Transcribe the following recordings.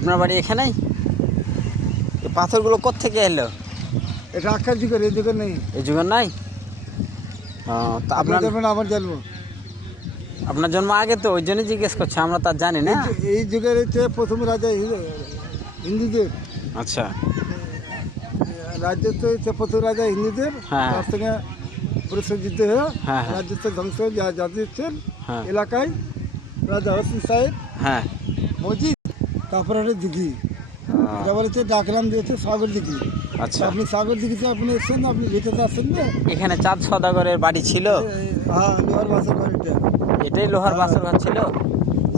আপনার বাড়ি এখানেই? পাথরগুলো কোত্থেকে এলো? এটা আখ্যার যুগের, এই যুগের নেই। এই যুগের নাই? তা আপনার আমার জন্ম, আপনার জন্ম আগে, তো ওই জন্যই জিজ্ঞেস করছে, আমরা তার জানি না। এই যুগের হচ্ছে প্রথম রাজা হিন্দুদের। আচ্ছা, রাজ্যত্ব হচ্ছে প্রথম রাজা হিন্দুদের। হ্যাঁ। তার সঙ্গে প্রসেনজিত হয়ে হ্যাঁ। রাজ্যত্ব ধ্বংস যাচ্ছেন হ্যাঁ। এলাকায় রাজা হোসেন সাহেব হ্যাঁ। মসজিদ, তারপরে হচ্ছে দিঘি। এটা বলেছে ডাকলাম দিয়েছে সাগর দিঘি। আচ্ছা, আপনি সাগর দিঘিতে আপনি এসছেন না, আপনি ভিতরে আসছেন না? এখানে চাঁদ সওদাগরের বাড়ি ছিল? হ্যাঁ, লোহার বাসের ঘর। এটাই লোহার বাসর ঘর ছিল?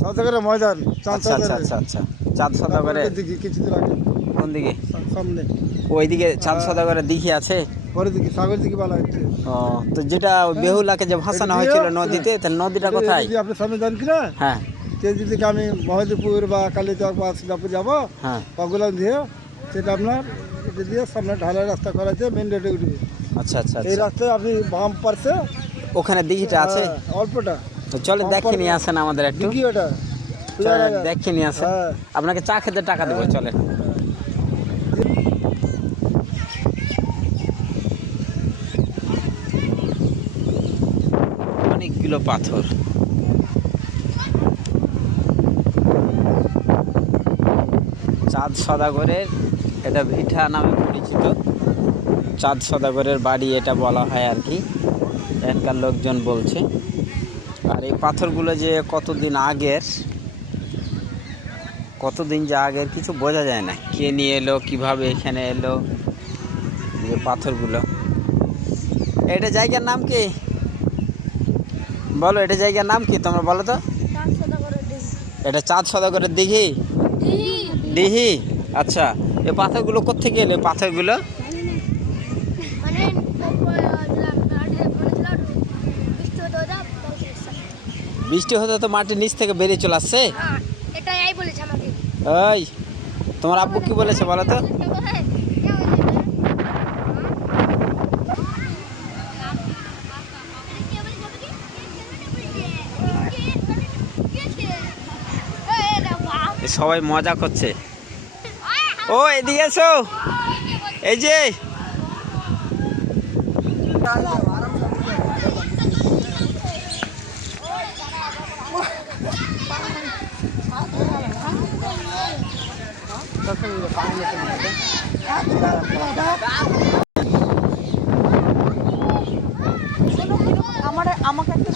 সওদাগরের ময়দান, চাঁদ আচ্ছা আচ্ছা আচ্ছা আচ্ছা, চাঁদ সওদাগরের দিঘি কিছুদিন আগে। কোন দিকে? সামনে ওইদিকে চাঁদ সওদাগরের দিঘি আছে? পরের দিকে সাগর দিঘি বলা হচ্ছে। ও, তো যেটা বেহুলাকে যে ভাসানো হয়েছিল নদীতে, তাহলে নদীটা কোথায়? আপনার সামনে যান কিনা, হ্যাঁ তেজি থেকে আমি মহেন্দ্রপুর বা কালীচক বা সিঙ্গাপুর যাবো, হ্যাঁ। পাগুলাম দিয়ে সেটা আপনার এটা দিয়ে সামনে ঢালাই রাস্তা করা আছে, মেন রোডে উঠবে। আচ্ছা আচ্ছা এই আচ্ছা, রাস্তায় আপনি বাম পারছে ওখানে দিঘিটা আছে? অল্পটা তো চলে দেখে নিয়ে আসেন আমাদের একটু, দিঘি ওটা। দেখে নিয়ে আসেন। হ্যাঁ। আপনাকে চা খেতে টাকা দেবো, চলে। অনেকগুলো পাথর, চাঁদ সওদাগরের, এটা ভিঠা নামে পরিচিত। চাঁদ সওদাগরের বাড়ি এটা বলা হয় আর কি, এখানকার লোকজন বলছে। আর এই পাথরগুলো যে কতদিন আগের, কতদিন যে আগের কিছু বোঝা যায় না, কে নিয়ে এলো, কিভাবে এখানে এলো। যে পাথরগুলো, এটা জায়গার নাম কি বলো? এটা জায়গার নাম কি তোমরা বলো তো? এটা চাঁদ সওদাগরের দিঘি, দিঘি। আচ্ছা, এই পাথরগুলো কোত্থেকে এলো? পাথরগুলো বৃষ্টি হতে তো মাটির নিচ থেকে বেরিয়ে চলে আসছে। ওই, তোমার আব্বু কি বলেছে বলো তো? সবাই মজা করছে। ও এদিকে এসো, এই যে আমাকে একটা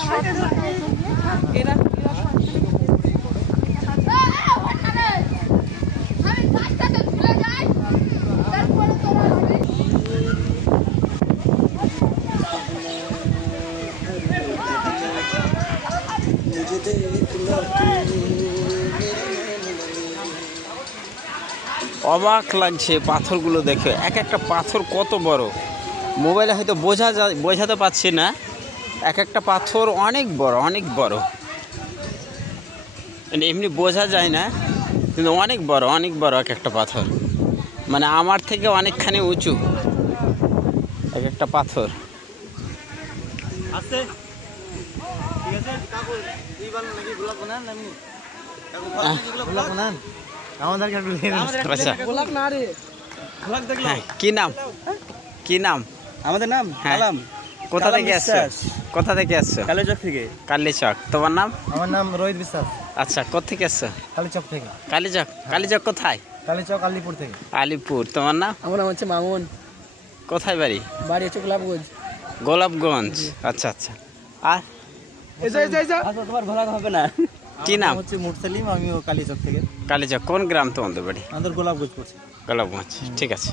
অবাক লাগছে পাথরগুলো দেখে, এক একটা পাথর কত বড়, মোবাইলে হয়তো বোঝাতে পারছি না। এক একটা পাথর অনেক বড়, অনেক বড়, এমনি বোঝা যায় না, কিন্তু অনেক বড়, অনেক বড় এক একটা পাথর। মানে আমার থেকে অনেকখানি উঁচু এক একটা পাথর। কি নাম, কি নাম? আমাদের নাম কালাম। কোথা থেকে আসছো? কোথা থেকে আসছো? কালীচক থেকে। কালীচক। তোমার নাম? আমার নাম রোহিত বিশ্বাস। আচ্ছা, কোথেকে আসছো? কালীচক থেকে। কালীচক। কালীচক কোথায়? কালীচক আলিপুর থেকে। আলিপুর। তোমার নাম? আমার নাম হচ্ছে মামুন। কোথায় বাড়ি? বাড়ি হচ্ছে গোলাপগঞ্জ। গোলাপগঞ্জ। আচ্ছা আচ্ছা। আর তোমার ঘোরা হবে না। কি নাম? হচ্ছে মুরসালিম, আমিও কালীচক থেকে। কালীচক। কোন গ্রাম তোমাদের বাড়ি? আমাদের গোলাপগঞ্জ করছি। গোলাপগঞ্জ। ঠিক আছে।